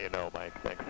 let you know, Mike. Thanks.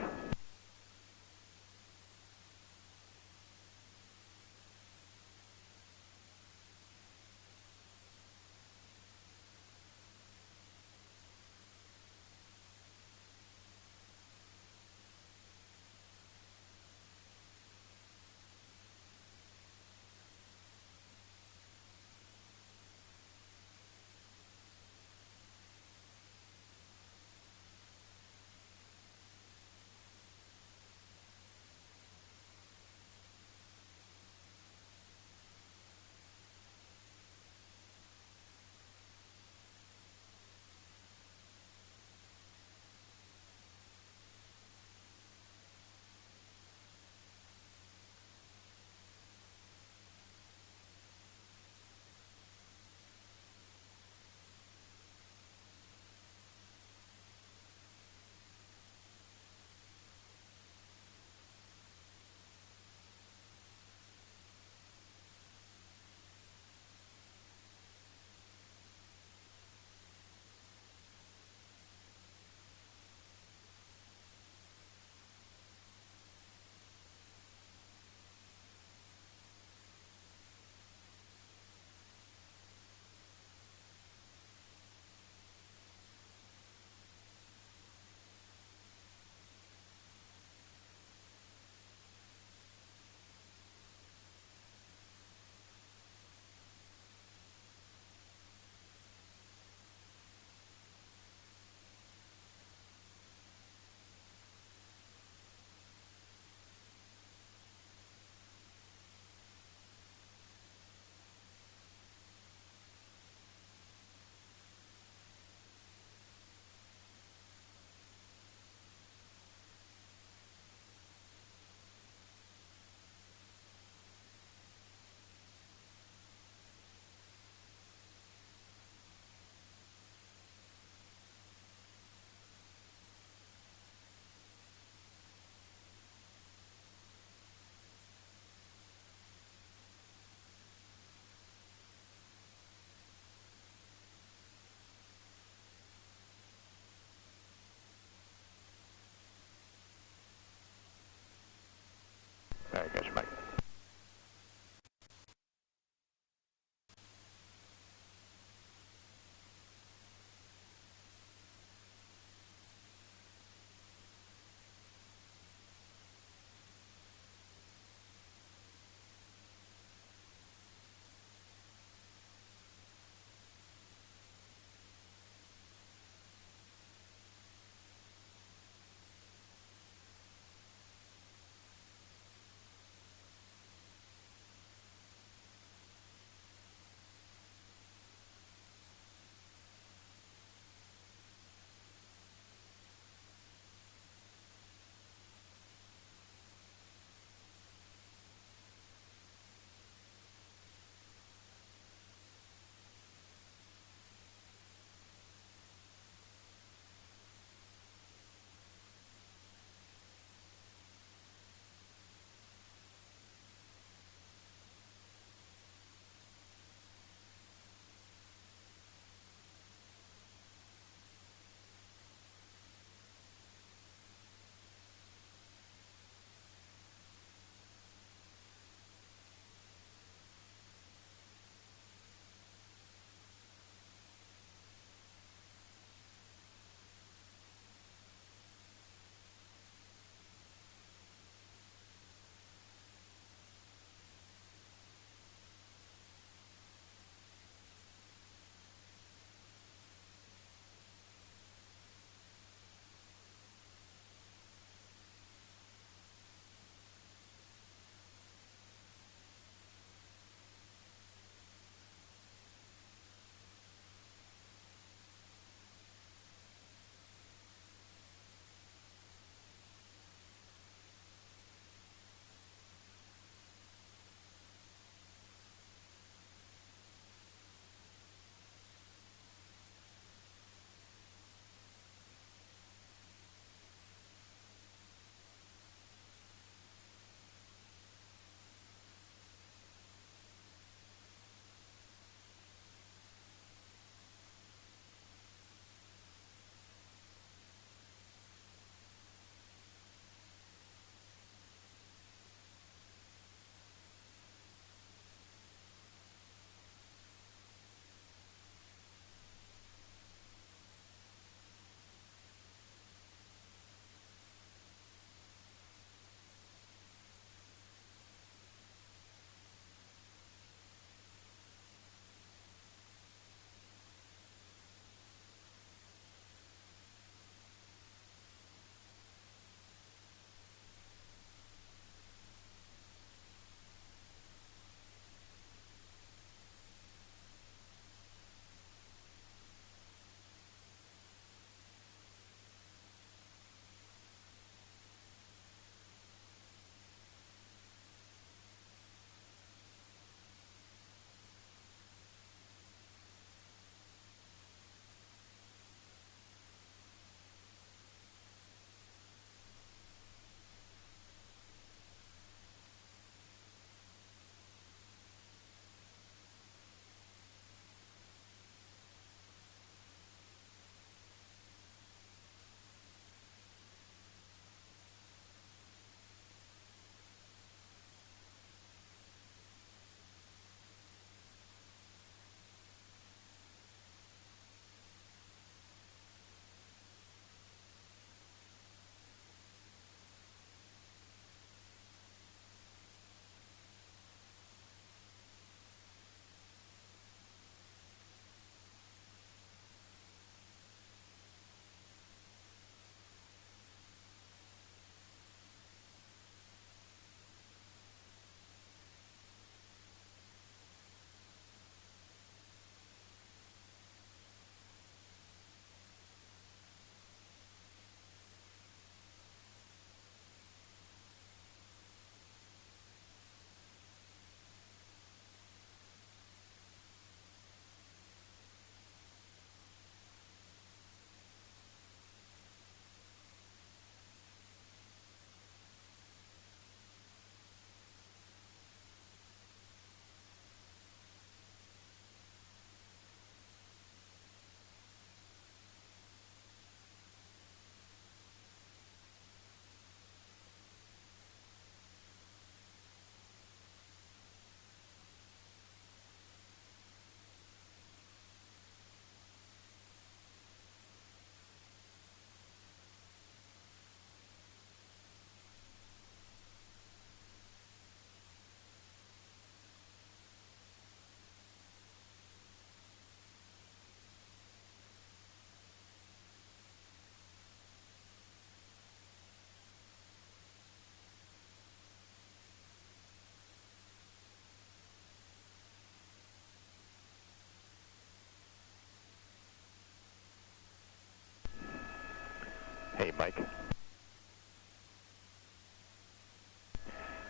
Maine, Mike.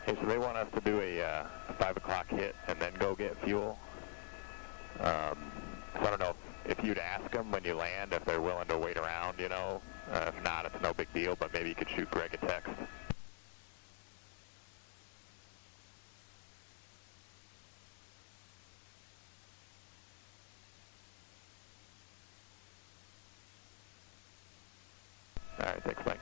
Hey, so they want us to do a 5 o'clock hit and then go get fuel. So I don't know if you'd ask them when you land if they're willing to wait around, you know. If not, it's no big deal, but maybe you could shoot Greg a text. All right, thanks, Mike.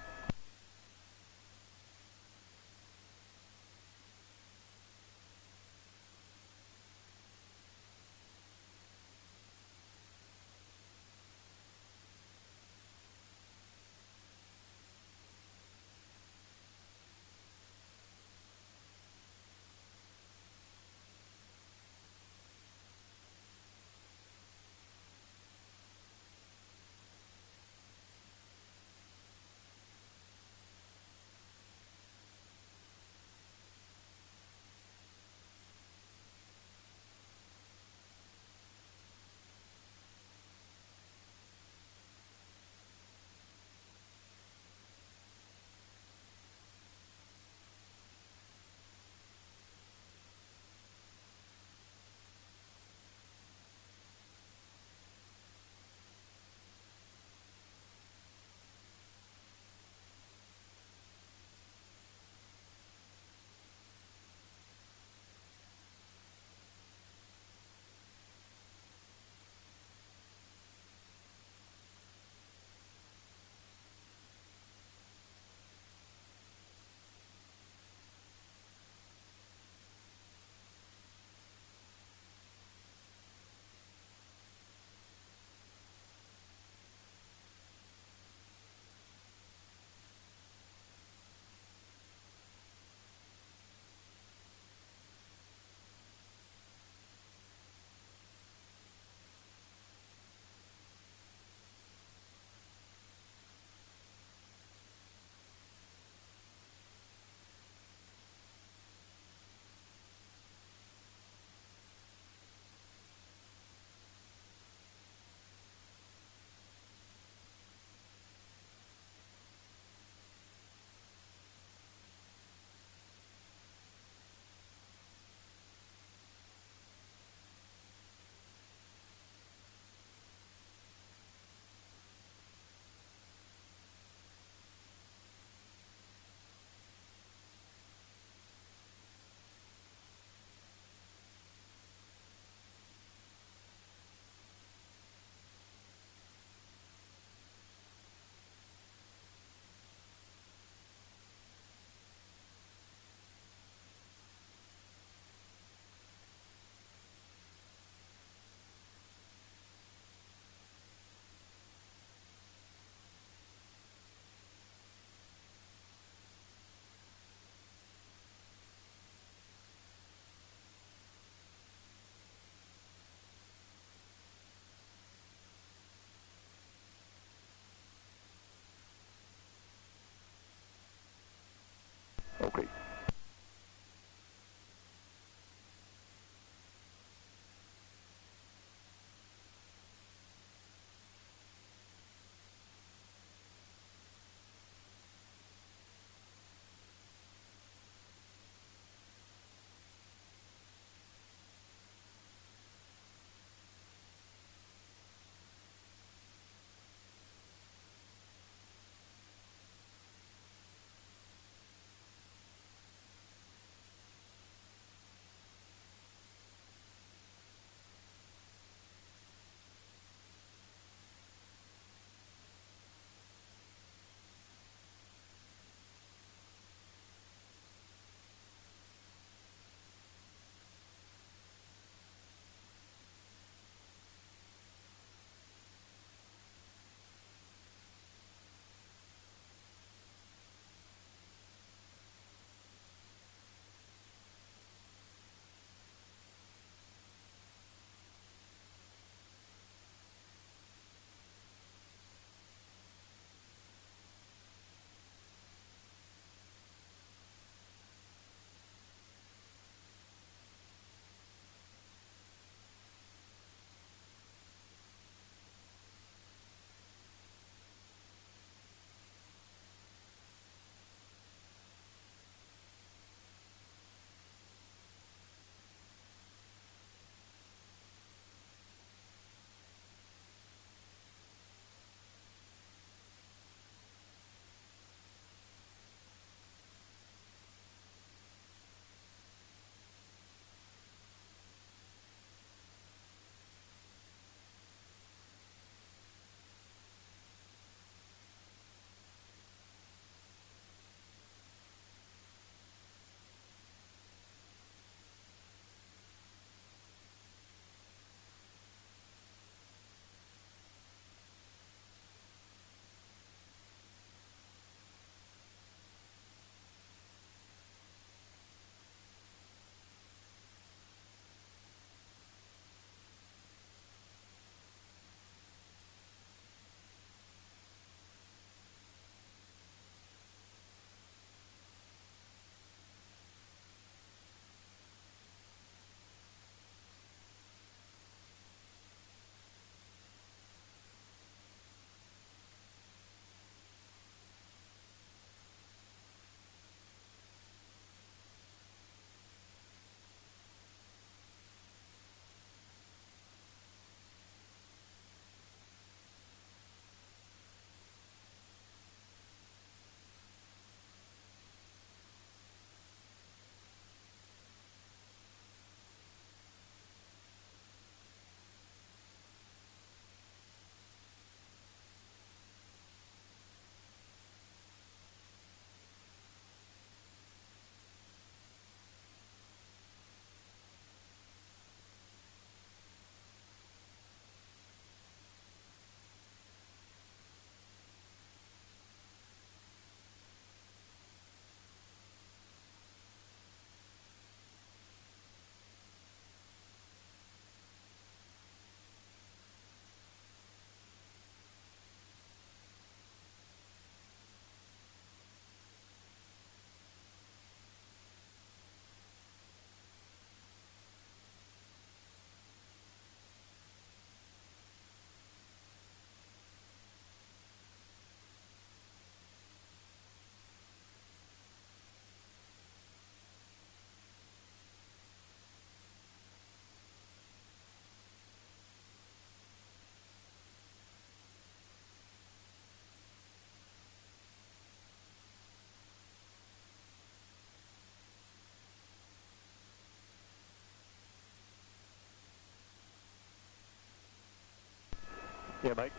Okay, Mike.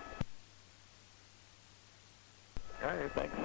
All right, thanks.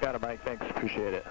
Got it, Mike. Thanks. Appreciate it.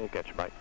Hey, catch you, Mike.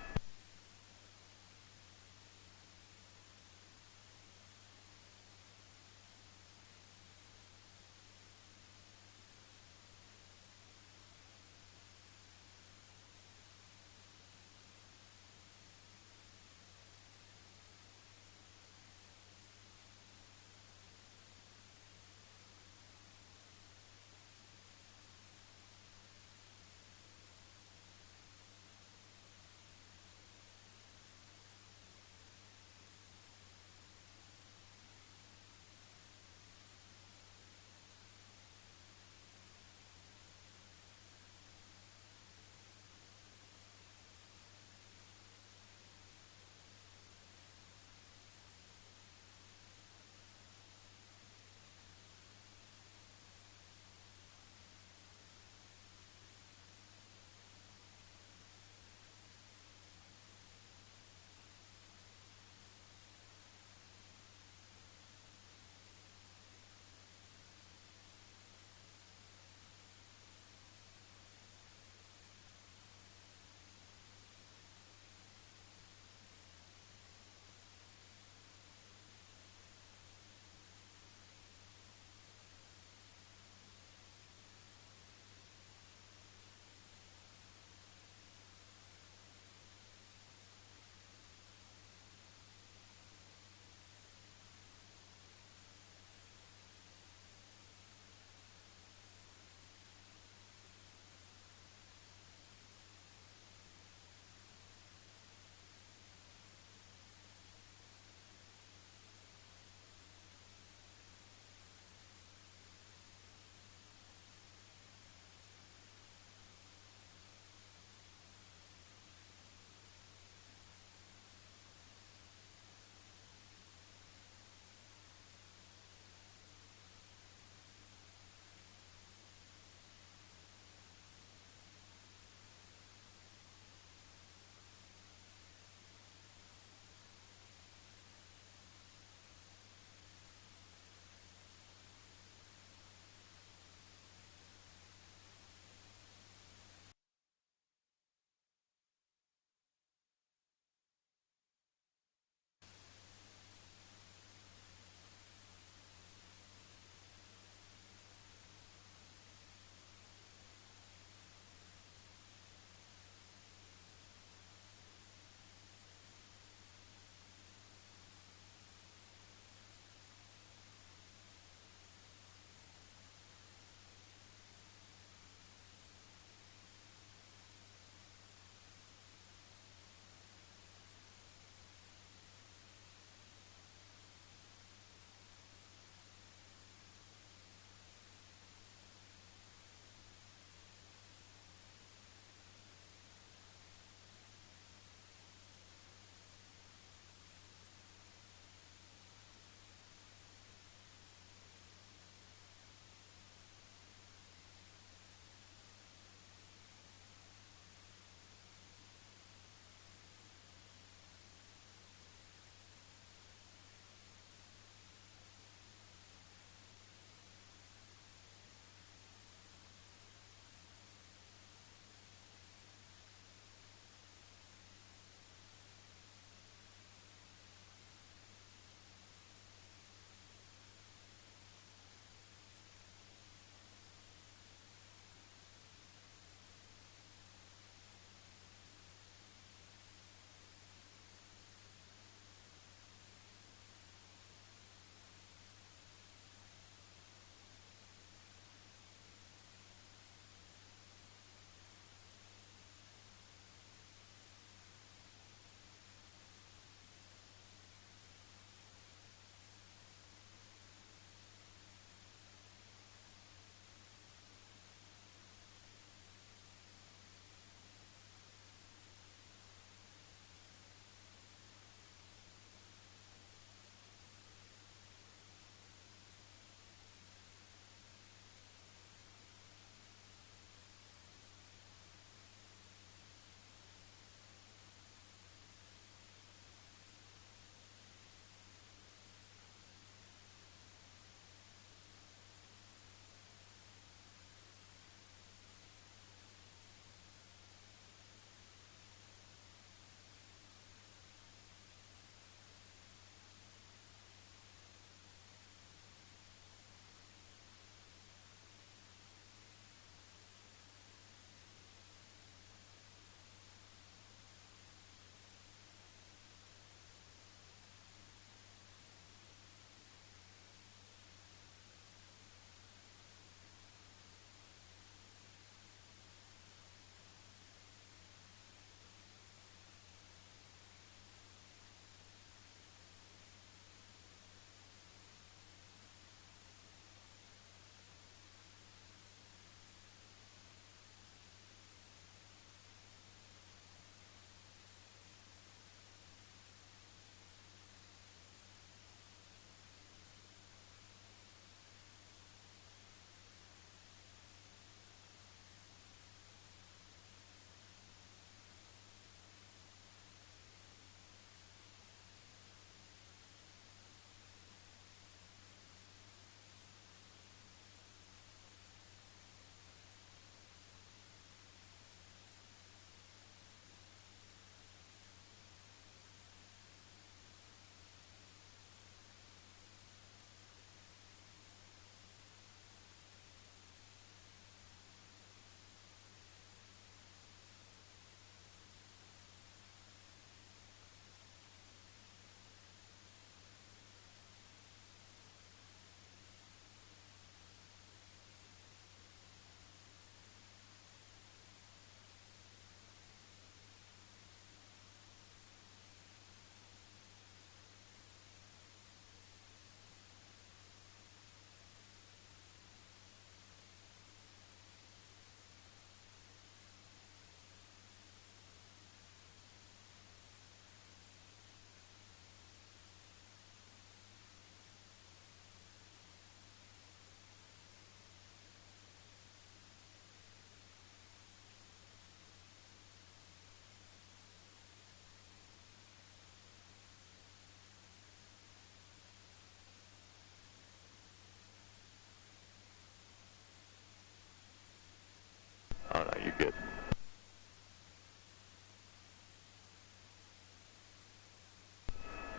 good.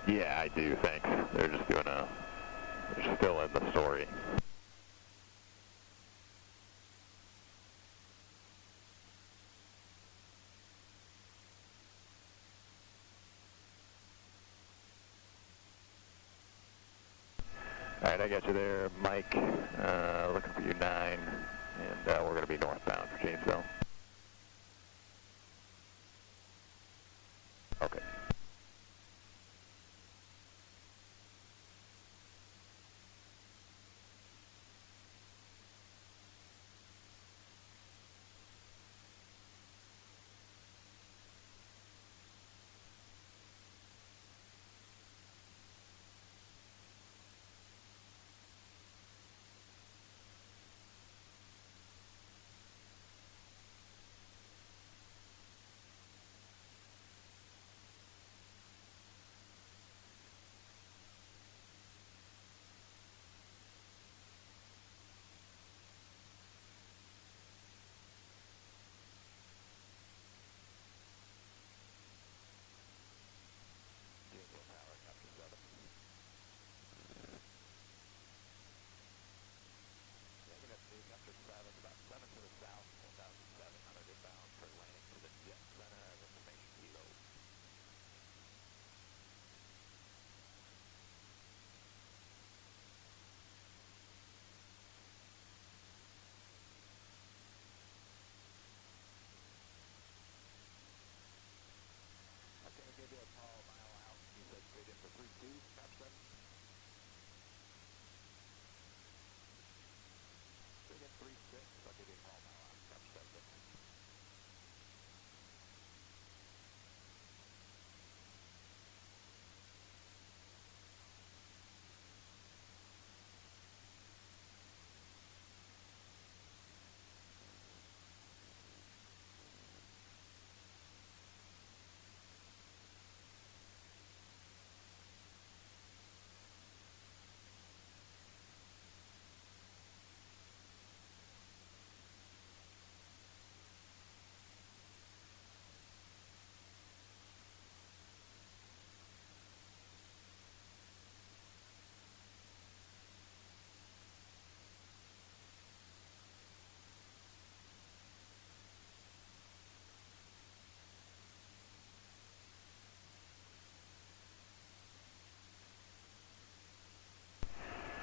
Yeah, I do, thanks. They're just doing they're still in the story. All right, I got you there, Mike. Looking for you 9, and we're going to be northbound for Janesville. Okay.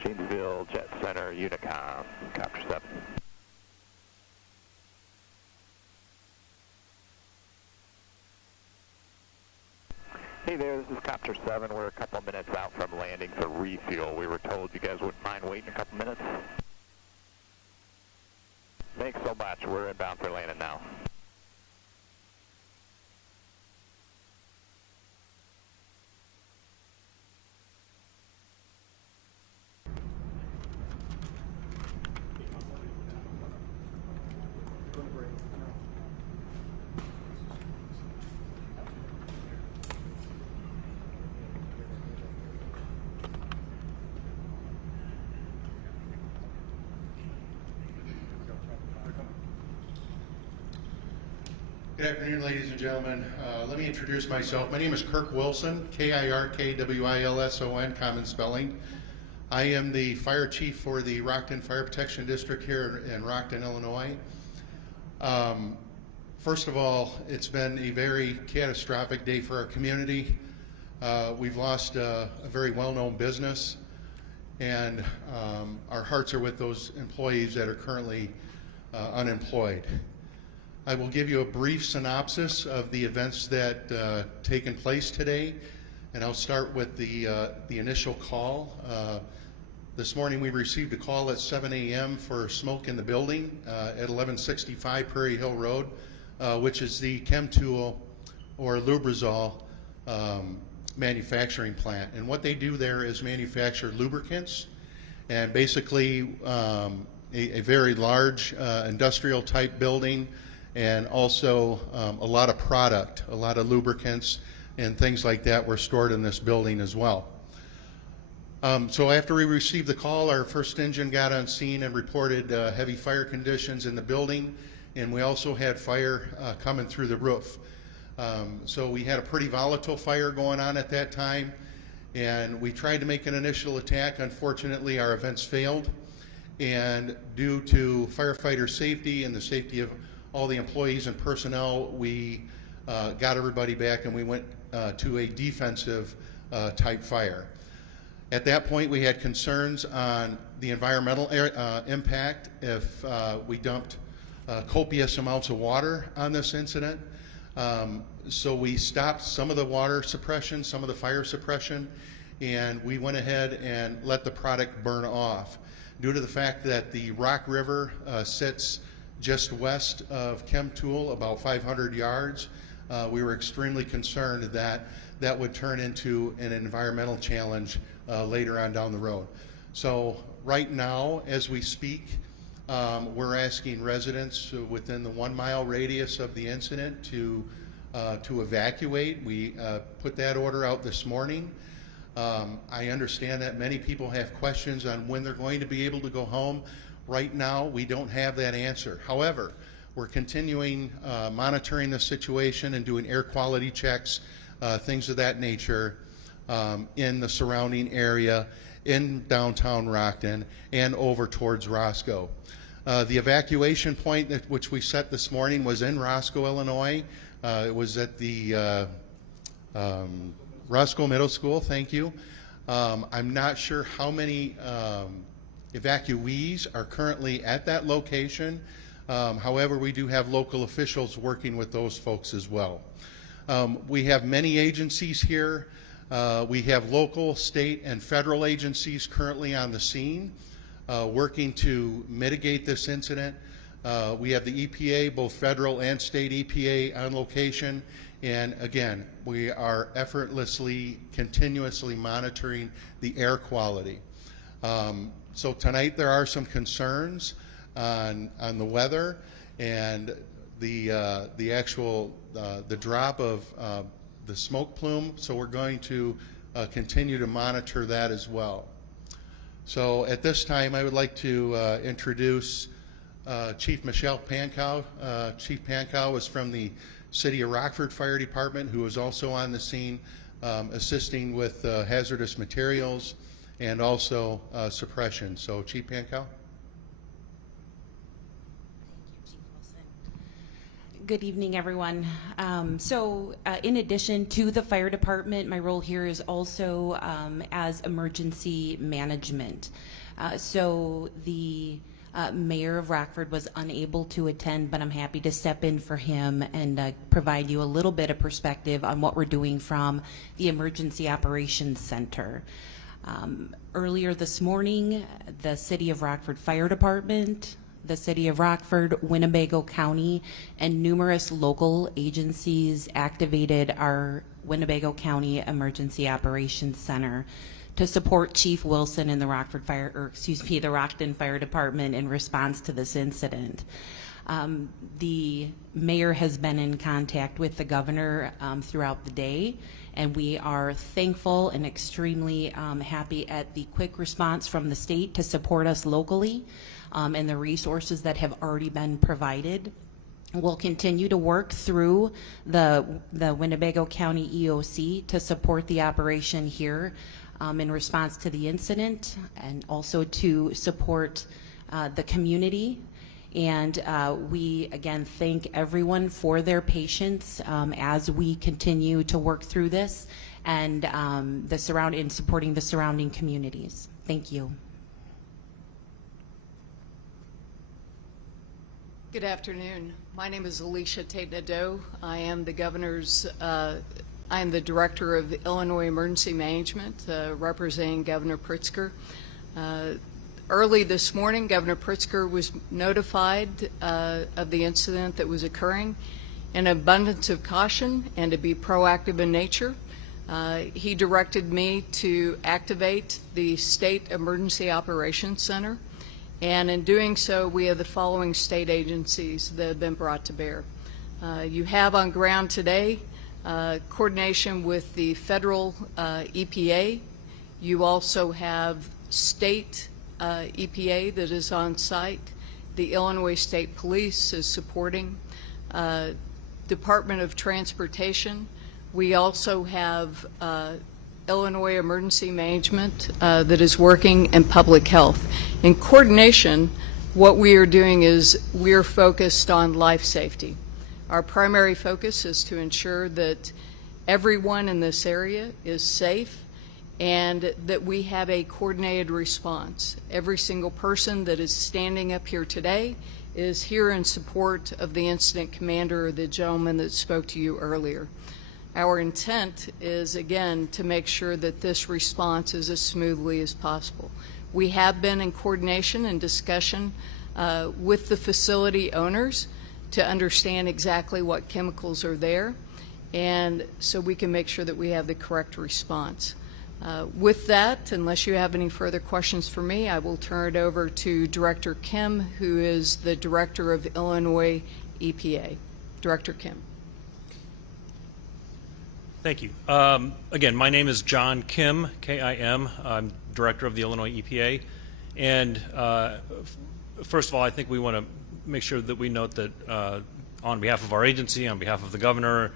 Janesville Jet Center, Unicom, Copter 7. Hey there, this is Copter 7. We're a couple minutes out from landing for refuel. We were told you guys wouldn't mind waiting a couple minutes. Thanks so much. We're inbound for landing now. Good afternoon, ladies and gentlemen. Let me introduce myself. My name is Kirk Wilson, Kirkwilson, common spelling. I am the fire chief for the Rockton Fire Protection District here in Rockton, Illinois. First of all, it's been a very catastrophic day for our community. We've lost a very well-known business, and our hearts are with those employees that are currently unemployed. I will give you a brief synopsis of the events that taken place today, and I'll start with the initial call. This morning we received a call at 7 a.m. for smoke in the building at 1165 Prairie Hill Road, which is the Chemtool or Lubrizol manufacturing plant. And what they do there is manufacture lubricants, and basically a very large industrial type building, and also a lot of product, a lot of lubricants and things like that were stored in this building as well. So after we received the call, our first engine got on scene and reported heavy fire conditions in the building, and we also had fire coming through the roof. So we had a pretty volatile fire going on at that time, and we tried to make an initial attack. Unfortunately, our events failed, and due to firefighter safety and the safety of all the employees and personnel, we got everybody back, and we went to a defensive type fire. At that point, we had concerns on the environmental impact if we dumped copious amounts of water on this incident. So we stopped some of the water suppression, some of the fire suppression, and we went ahead and let the product burn off. Due to the fact that the Rock River sits just west of Chemtool, about 500 yards, we were extremely concerned that that would turn into an environmental challenge later on down the road. So right now, as we speak, we're asking residents within the 1 mile radius of the incident to evacuate. We put that order out this morning. I understand that many people have questions on when they're going to be able to go home. Right now, we don't have that answer. However, we're continuing monitoring the situation and doing air quality checks, things of that nature in the surrounding area, in downtown Rockton, and over towards Roscoe. The evacuation point which we set this morning was in Roscoe, Illinois. It was at the Roscoe Middle School, thank you. I'm not sure how many evacuees are currently at that location. However, we do have local officials working with those folks as well. We have many agencies here. We have local, state, and federal agencies currently on the scene working to mitigate this incident. We have the EPA, both federal and state EPA on location. And again, we are effortlessly, continuously monitoring the air quality. So tonight there are some concerns on the weather and the actual the drop of the smoke plume. So we're going to continue to monitor that as well. So at this time, I would like to introduce Chief Michelle Pankow. Chief Pankow is from the City of Rockford Fire Department, who is also on the scene assisting with hazardous materials and also suppression. So Chief Pankow. Good evening, everyone. In addition to the fire department, my role here is also as emergency management. The Mayor of Rockford was unable to attend, but I'm happy to step in for him and provide you a little bit of perspective on what we're doing from the Emergency Operations Center. Earlier this morning, the City of Rockford Fire Department, the City of Rockford, Winnebago County, and numerous local agencies activated our Winnebago County Emergency Operations Center to support Chief Wilson and the Rockton Fire Department in response to this incident. The mayor has been in contact with the governor throughout the day, and we are thankful and extremely happy at the quick response from the state to support us locally and the resources that have already been provided. We'll continue to work through the Winnebago County EOC to support the operation here in response to the incident, and also to support the community. And we again thank everyone for their patience as we continue to work through this and in supporting the surrounding communities. Thank you. Good afternoon. My name is Alicia Tate-Nadeau. I am the I am the Director of Illinois Emergency Management, representing Governor Pritzker. Early this morning, Governor Pritzker was notified of the incident that was occurring. In abundance of caution and to be proactive in nature, he directed me to activate the State Emergency Operations Center. And in doing so, we have the following state agencies that have been brought to bear. You have on ground today coordination with the federal EPA. You also have state EPA that is on site, the Illinois State Police is supporting. Department of Transportation. We also have Illinois Emergency Management that is working, in public health. In coordination, what we are doing is we are focused on life safety. Our primary focus is to ensure that everyone in this area is safe and that we have a coordinated response. Every single person that is standing up here today is here in support of the incident commander, the gentleman that spoke to you earlier. Our intent is, again, to make sure that this response is as smoothly as possible. We have been in coordination and discussion with the facility owners to understand exactly what chemicals are there, and so we can make sure that we have the correct response. With that, unless you have any further questions for me, I will turn it over to Director Kim, who is the Director of Illinois EPA. Director Kim. Thank you. Again, my name is John Kim, K-I-M. I'm Director of the Illinois EPA. And first of all, I think we want to make sure that we note that on behalf of our agency, on behalf of the governor,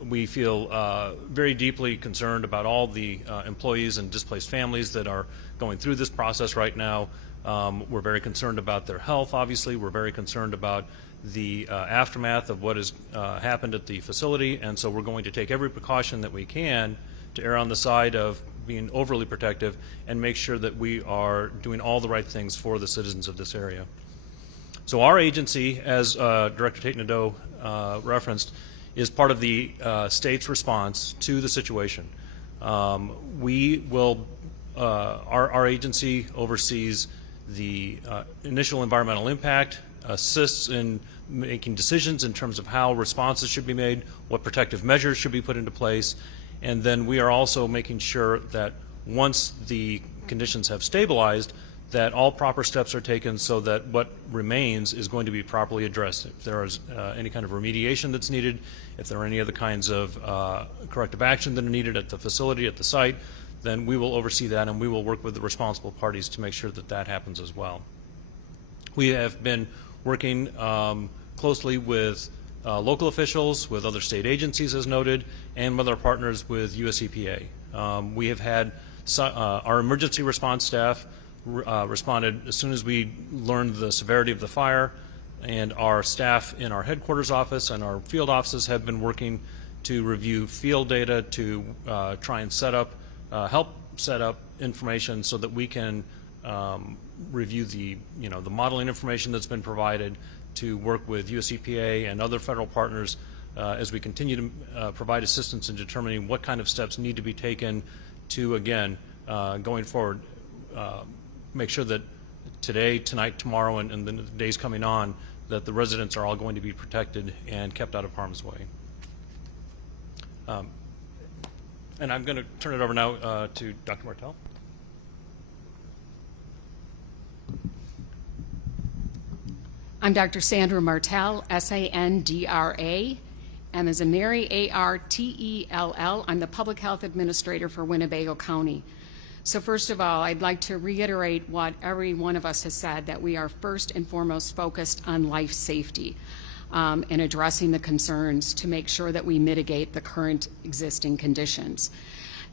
we feel very deeply concerned about all the employees and displaced families that are going through this process right now. We're very concerned about their health, obviously. We're very concerned about the aftermath of what has happened at the facility, and so we're going to take every precaution that we can to err on the side of being overly protective and make sure that we are doing all the right things for the citizens of this area. So our agency, as Director Tate-Nadeau referenced, is part of the state's response to the situation. We will, our agency oversees the initial environmental impact, assists in making decisions in terms of how responses should be made, what protective measures should be put into place, and then we are also making sure that once the conditions have stabilized, that all proper steps are taken so that what remains is going to be properly addressed. If there is any kind of remediation that's needed, if there are any other kinds of corrective action that are needed at the facility, at the site, then we will oversee that and we will work with the responsible parties to make sure that that happens as well. We have been working closely with local officials, with other state agencies as noted, and with our partners with US EPA. We have had our emergency response staff responded as soon as we learned the severity of the fire, and our staff in our headquarters office and our field offices have been working to review field data to try and set up, help set up information so that we can review the modeling information that's been provided, to work with US EPA and other federal partners as we continue to provide assistance in determining what kind of steps need to be taken to, again, going forward, make sure that today, tonight, tomorrow, and the days coming on, that the residents are all going to be protected and kept out of harm's way. And I'm going to turn it over now to Dr. Martell. I'm Dr. Sandra Martell, S-A-N-D-R-A, M as in Mary, A-R-T-E-L-L. I'm the Public Health Administrator for Winnebago County. So first of all, I'd like to reiterate what every one of us has said, that we are first and foremost focused on life safety and addressing the concerns to make sure that we mitigate the current existing conditions.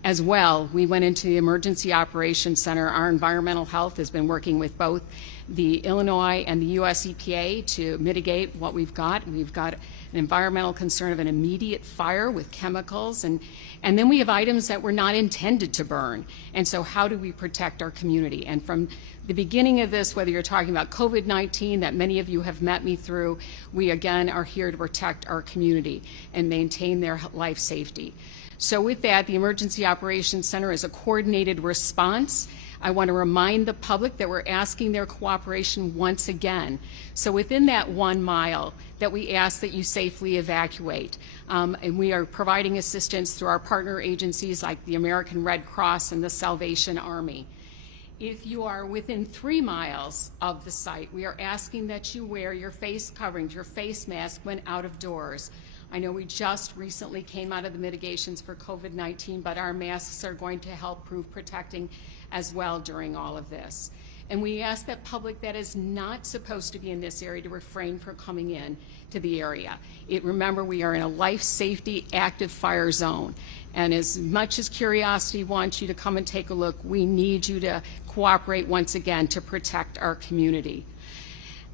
As well, we went into the Emergency Operations Center. Our environmental health has been working with both the Illinois and the US EPA to mitigate what we've got. We've got an environmental concern of an immediate fire with chemicals, and then we have items that were not intended to burn. And so how do we protect our community? And from the beginning of this, whether you're talking about COVID-19 that many of you have met me through, we again are here to protect our community and maintain their life safety. So with that, the Emergency Operations Center is a coordinated response. I want to remind the public that we're asking their cooperation once again. So within that 1 mile that we ask that you safely evacuate. And we are providing assistance through our partner agencies like the American Red Cross and the Salvation Army. If you are within 3 miles of the site, we are asking that you wear your face coverings, your face mask when out of doors. I know we just recently came out of the mitigations for COVID-19, but our masks are going to help prove protecting as well during all of this. And we ask that public that is not supposed to be in this area to refrain from coming in to the area. Remember, we are in a life safety active fire zone. And as much as curiosity wants you to come and take a look, we need you to cooperate once again to protect our community.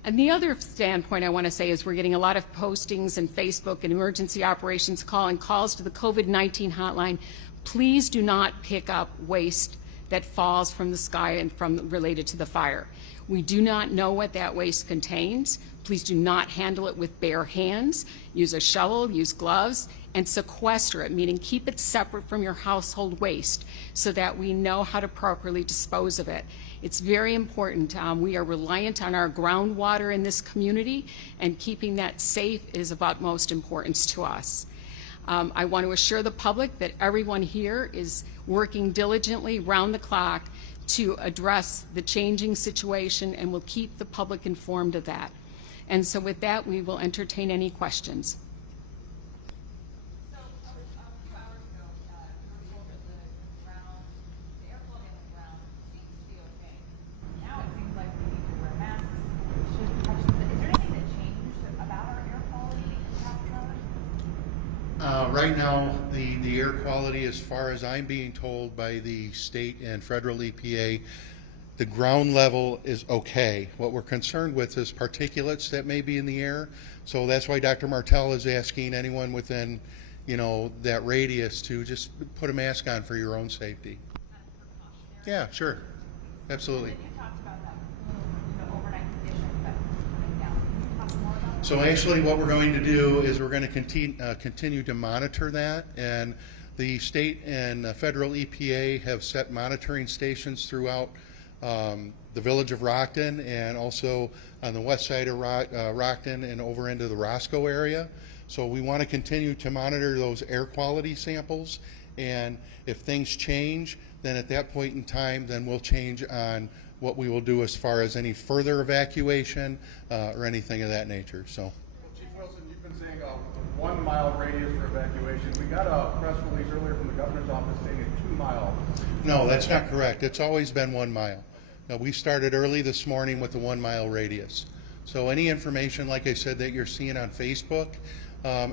And the other standpoint I want to say is we're getting a lot of postings in Facebook and emergency operations calls to the COVID-19 hotline. Please do not pick up waste that falls from the sky and related to the fire. We do not know what that waste contains. Please do not handle it with bare hands. Use a shovel, use gloves, and sequester it, meaning keep it separate from your household waste so that we know how to properly dispose of it. It's very important. We are reliant on our groundwater in this community, and keeping that safe is of utmost importance to us. I want to assure the public that everyone here is working diligently round the clock to address the changing situation, and will keep the public informed of that. And so with that, we will entertain any questions. So, a few hours ago, you were told that the air quality on the ground seems to be okay. Now it seems like we need to wear masks. Is there anything that changed about our air quality in the past hours? Right now, the air quality, as far as I'm being told by the state and federal EPA, the ground level is okay. What we're concerned with is particulates that may be in the air. So that's why Dr. Martell is asking anyone within, that radius to just put a mask on for your own safety. Yeah, sure. Absolutely. You talked about that overnight conditions that were coming down. Can you talk more about that? So actually what we're going to do is we're going to continue to monitor that, and the state and federal EPA have set monitoring stations throughout the village of Rockton, and also on the west side of Rockton and over into the Roscoe area. So we want to continue to monitor those air quality samples, and if things change, then at that point in time, then we'll change on what we will do as far as any further evacuation or anything of that nature. So. Well, Chief Wilson, you've been saying a 1 mile radius for evacuation. We got a press release earlier from the governor's office saying a 2 mile. No, that's not correct. It's always been 1 mile. Now, we started early this morning with the 1 mile radius. So any information, like I said, that you're seeing on Facebook,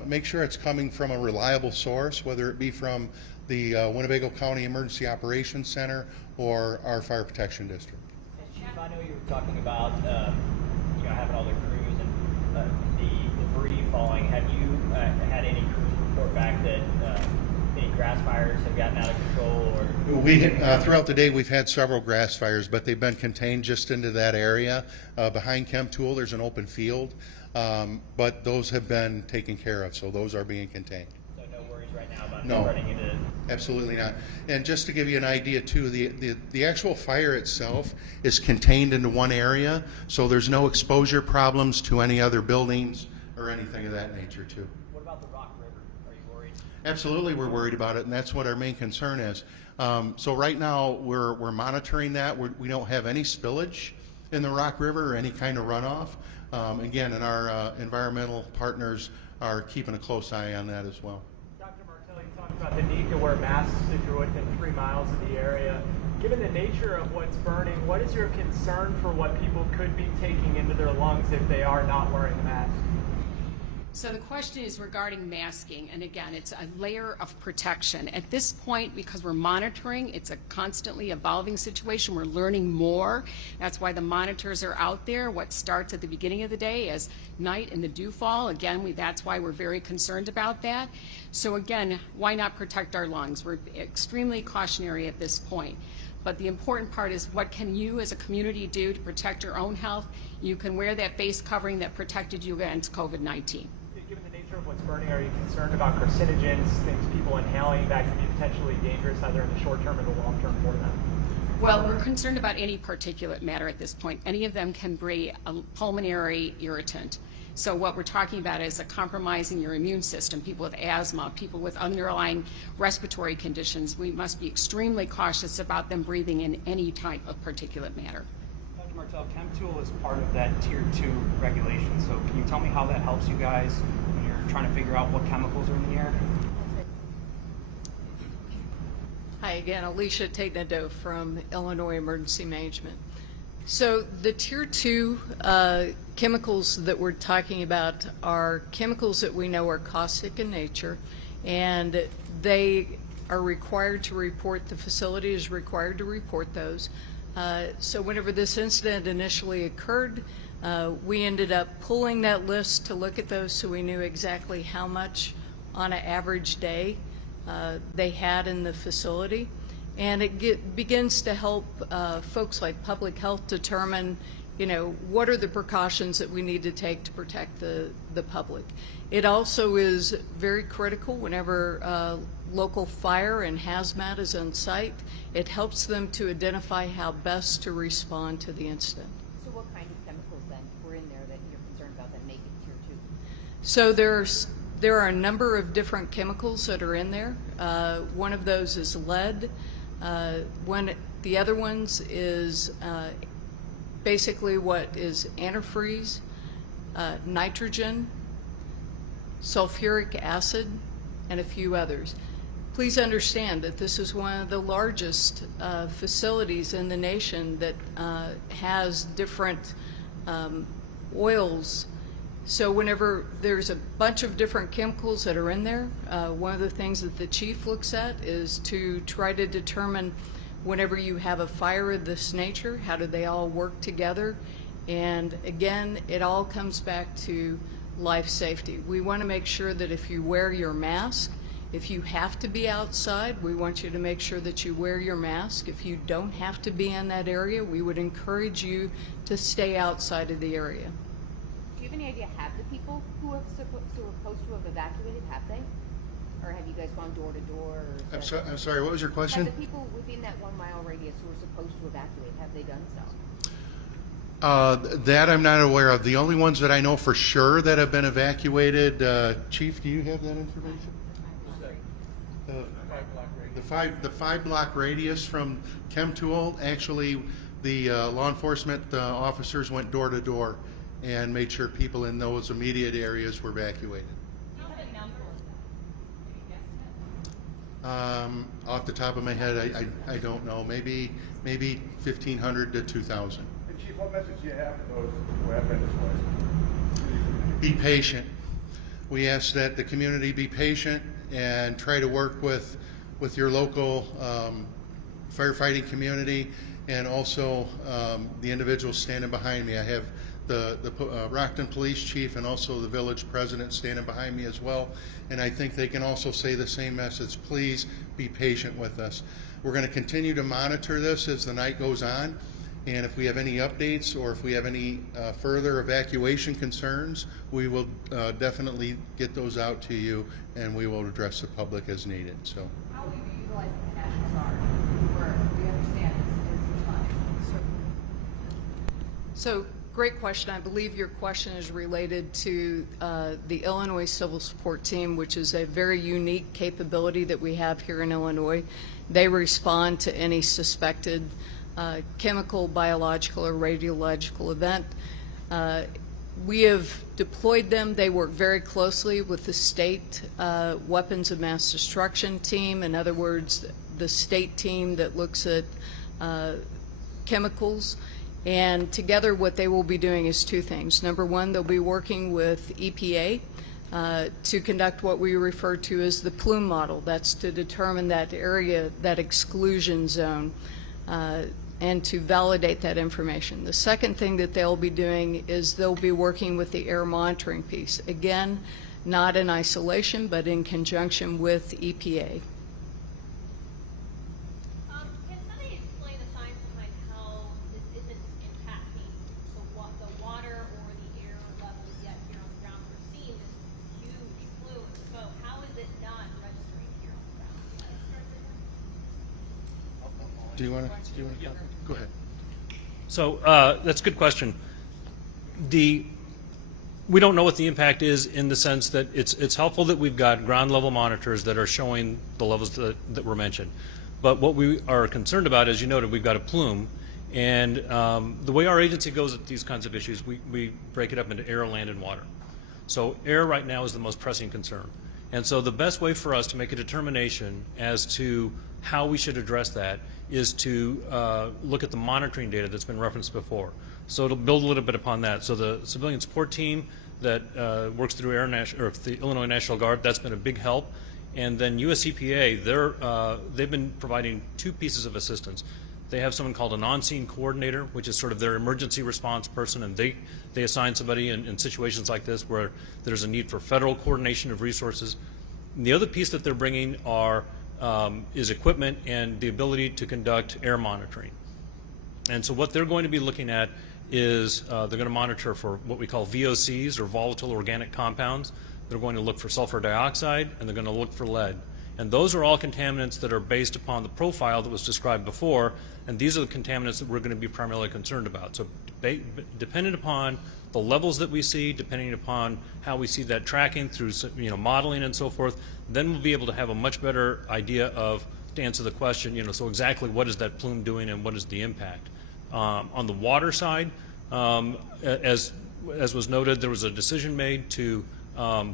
make sure it's coming from a reliable source, whether it be from the Winnebago County Emergency Operations Center or our Fire Protection District. Chief, I know you were talking about having all the crews and the debris falling. Have you had any crews report back that any grass fires have gotten out of control? Or We throughout the day we've had several grass fires, but they've been contained just into that area. Behind Chem Tool there's an open field, but those have been taken care of, so those are being contained. So no worries right now about No. running into... Absolutely not. And just to give you an idea too, the actual fire itself is contained into one area, so there's no exposure problems to any other buildings or anything of that nature too. What about the Rock River? Are you worried? Absolutely, we're worried about it, and that's what our main concern is. So right now we're monitoring that. We don't have any spillage in the Rock River or any kind of runoff. Again, and our environmental partners are keeping a close eye on that as well. Dr. Martell, you talked about the need to wear masks if you're within 3 miles of the area. Given the nature of what's burning, what is your concern for what people could be taking into their lungs if they are not wearing a mask? So the question is regarding masking, and again, it's a layer of protection. At this point, because we're monitoring, it's a constantly evolving situation. We're learning more. That's why the monitors are out there. What starts at the beginning of the day as night and the dew fall. Again, that's why we're very concerned about that. So again, why not protect our lungs? We're extremely cautionary at this point. But the important part is, what can you as a community do to protect your own health? You can wear that face covering that protected you against COVID-19. Given the nature of what's burning, are you concerned about carcinogens, things people inhaling that could be potentially dangerous either in the short term or the long term for them? Well, we're concerned about any particulate matter at this point. Any of them can be a pulmonary irritant. So what we're talking about is compromising your immune system. People with asthma, people with underlying respiratory conditions, we must be extremely cautious about them breathing in any type of particulate matter. Dr. Martell, Chem Tool is part of that Tier 2 regulation, so can you tell me how that helps you guys when you're trying to figure out what chemicals are in the air? Hi again, Alicia Tagnado from Illinois Emergency Management. So the Tier 2 chemicals that we're talking about are chemicals that we know are caustic in nature, and they are required to report, the facility is required to report those. So whenever this incident initially occurred, we ended up pulling that list to look at those so we knew exactly how much on an average day they had in the facility. And it begins to help folks like public health determine, you know, what are the precautions that we need to take to protect the public. It also is very critical whenever local fire and hazmat is on site. It helps them to identify how best to respond to the incident. So what kind of chemicals then were in there that you're concerned about that make it Tier 2? So there are a number of different chemicals that are in there. One of those is lead. The other ones is basically what is antifreeze, nitrogen, sulfuric acid, and a few others. Please understand that this is one of the largest facilities in the nation that has different oils. So whenever there's a bunch of different chemicals that are in there, one of the things that the chief looks at is to try to determine whenever you have a fire of this nature, how do they all work together? And again, it all comes back to life safety. We want to make sure that if you wear your mask, if you have to be outside, we want you to make sure that you wear your mask. If you don't have to be in that area, we would encourage you to stay outside of the area. Do you have any idea, have the people who are supposed to have evacuated, have they? Or have you guys gone door to door? I'm sorry, what was your question? Have the people within that 1 mile radius who are supposed to evacuate, have they done so? That I'm not aware of. The only ones that I know for sure that have been evacuated, Chief, do you have that information? The 5 block radius from Chemtool, actually the law enforcement officers went door to door and made sure people in those immediate areas were evacuated. Off the top of my head, I don't know. Maybe 1,500 to 2,000. And Chief, what message do you have for those who have been displaced? Be patient. We ask that the community be patient and try to work with your local firefighting community and also the individuals standing behind me. I have the Rockton Police Chief and also the village president standing behind me as well, and I think they can also say the same message. Please be patient with us. We're going to continue to monitor this as the night goes on, and if we have any updates or if we have any further evacuation concerns, we will definitely get those out to you and we will address the public as needed. So. How will you be utilizing the National Guard, where we understand is utilized? So, great question. I believe your question is related to the Illinois Civil Support Team, which is a very unique capability that we have here in Illinois. They respond to any suspected chemical, biological, or radiological event. We have deployed them. They work very closely with the state weapons of mass destruction team. In other words, the state team that looks at chemicals. And together what they will be doing is 2 things. Number one, they'll be working with EPA to conduct what we refer to as the plume model. That's to determine that area, that exclusion zone, and to validate that information. The second thing that they'll be doing is they'll be working with the air monitoring piece. Again, not in isolation, but in conjunction with EPA. Can somebody explain the science behind how this isn't impacting the water or the air levels yet here on the ground? We're seeing this huge plume of smoke. How is it not registering here on the ground? Do you want to? Go ahead. So that's a good question. We don't know what the impact is in the sense that it's helpful that we've got ground level monitors that are showing the levels that were mentioned. But what we are concerned about, as you noted, we've got a plume. And the way our agency goes at these kinds of issues, we break it up into air, land, and water. So air right now is the most pressing concern. And so the best way for us to make a determination as to how we should address that is to look at the monitoring data that's been referenced before. So it'll build a little bit upon that. So the civilian support team that works through the Illinois National Guard, that's been a big help. And then US EPA, they've been providing two pieces of assistance. They have someone called an on-scene coordinator, which is sort of their emergency response person, and they assign somebody in situations like this where there's a need for federal coordination of resources. And the other piece that they're bringing is equipment and the ability to conduct air monitoring. And so what they're going to be looking at is they're going to monitor for what we call VOCs, or volatile organic compounds. They're going to look for sulfur dioxide, and they're going to look for lead. And those are all contaminants that are based upon the profile that was described before, and these are the contaminants that we're going to be primarily concerned about. So dependent upon the levels that we see, depending upon how we see that tracking through modeling and so forth, then we'll be able to have a much better idea of, to answer the question, so exactly what is that plume doing and what is the impact. On the water side, as was noted, there was a decision made to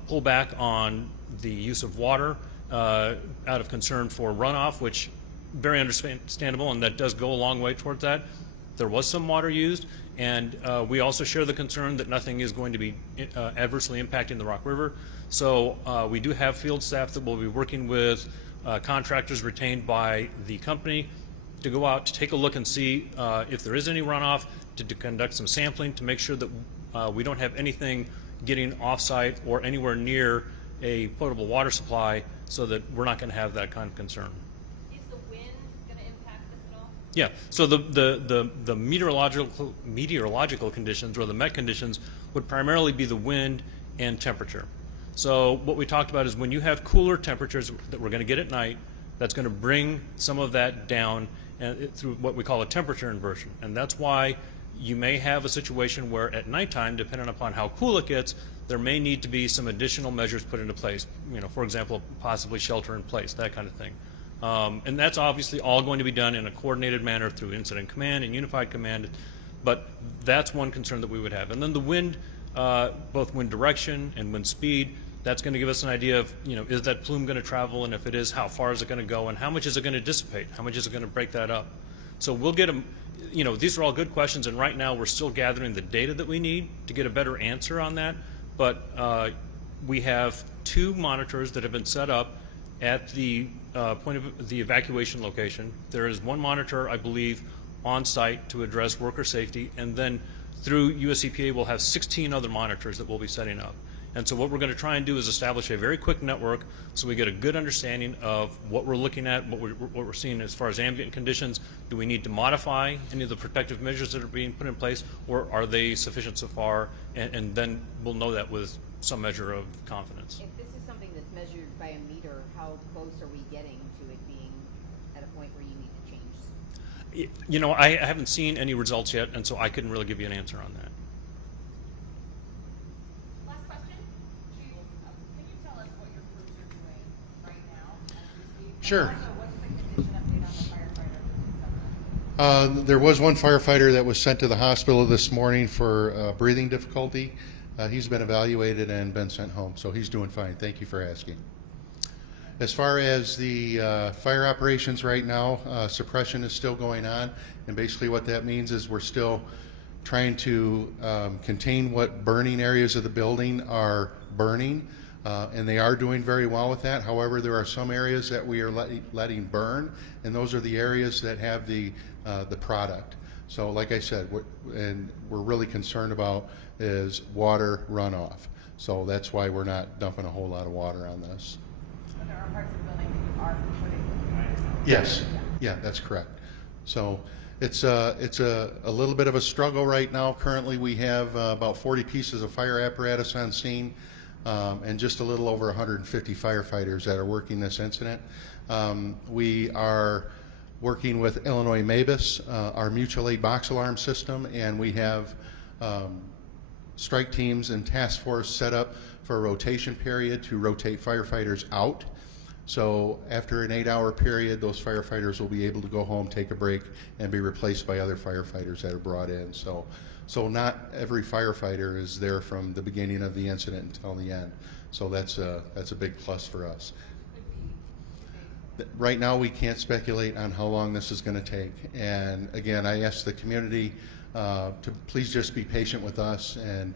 pull back on the use of water out of concern for runoff, which very understandable, and that does go a long way towards that. There was some water used, and we also share the concern that nothing is going to be adversely impacting the Rock River. So we do have field staff that will be working with contractors retained by the company to go out to take a look and see if there is any runoff, to conduct some sampling to make sure that we don't have anything getting off-site or anywhere near a potable water supply, so that we're not going to have that kind of concern. Is the wind going to impact this at all? Yeah, so the meteorological conditions, or the MET conditions, would primarily be the wind and temperature. So what we talked about is when you have cooler temperatures that we're going to get at night, that's going to bring some of that down through what we call a temperature inversion. And that's why you may have a situation where at nighttime, depending upon how cool it gets, there may need to be some additional measures put into place. For example, possibly shelter in place, that kind of thing. And that's obviously all going to be done in a coordinated manner through incident command and unified command. But that's one concern that we would have. And then the wind, both wind direction and wind speed, that's going to give us an idea of, is that plume going to travel, and if it is, how far is it going to go, and how much is it going to dissipate? How much is it going to break that up? So we'll get them. These are all good questions, and right now we're still gathering the data that we need to get a better answer on that. But we have two monitors that have been set up at the point of the evacuation location. There is one monitor, I believe, on site to address worker safety, and then through US EPA we'll have 16 other monitors that we'll be setting up. And so what we're going to try and do is establish a very quick network so we get a good understanding of what we're looking at, what we're seeing as far as ambient conditions. Do we need to modify any of the protective measures that are being put in place, or are they sufficient so far? And then we'll know that with some measure of confidence. If this is something that's measured by a meter, how close are we getting to it being at a point where you need to change? I haven't seen any results yet, and so I couldn't really give you an answer on that. Last question? Chief, can you tell us what your crews are doing right now as we speak? Sure. And also, what's the condition update on the firefighter who was sent? There was one firefighter that was sent to the hospital this morning for breathing difficulty. He's been evaluated and been sent home, so he's doing fine. Thank you for asking. As far as the fire operations right now, suppression is still going on, and basically what that means is we're still trying to contain what burning areas of the building are burning, and they are doing very well with that. However, there are some areas that we are letting burn, and those are the areas that have the product. So like I said, what we're really concerned about is water runoff. So that's why we're not dumping a whole lot of water on this. But there are parts of the building that you are putting. Yes, yeah, that's correct. So it's a little bit of a struggle right now. Currently we have about 40 pieces of fire apparatus on scene, and just a little over 150 firefighters that are working this incident. We are working with Illinois MABUS, our mutual aid box alarm system, and we have strike teams and task force set up for a rotation period to rotate firefighters out. So after an 8-hour period, those firefighters will be able to go home, take a break, and be replaced by other firefighters that are brought in. So So not every firefighter is there from the beginning of the incident until the end. So that's a big plus for us. Right now, we can't speculate on how long this is going to take. And again, I ask the community to please just be patient with us, and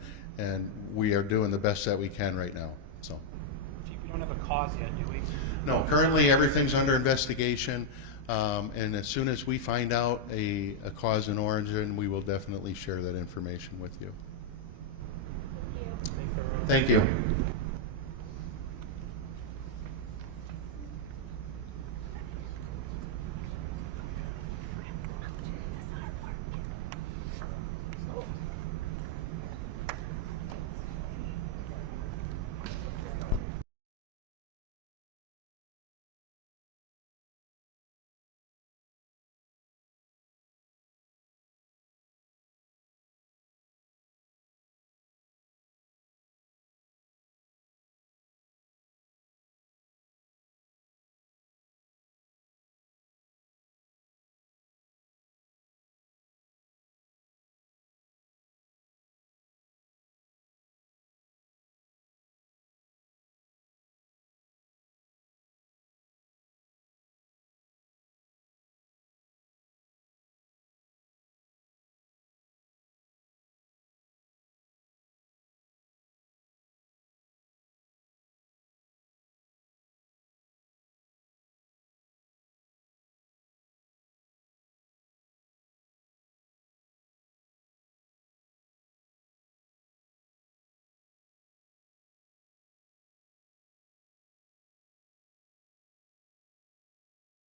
we are doing the best that we can right now. So. Chief, we don't have a cause yet, do we? No, currently everything's under investigation, and as soon as we find out a cause and origin, we will definitely share that information with you. Thank you. Thank you.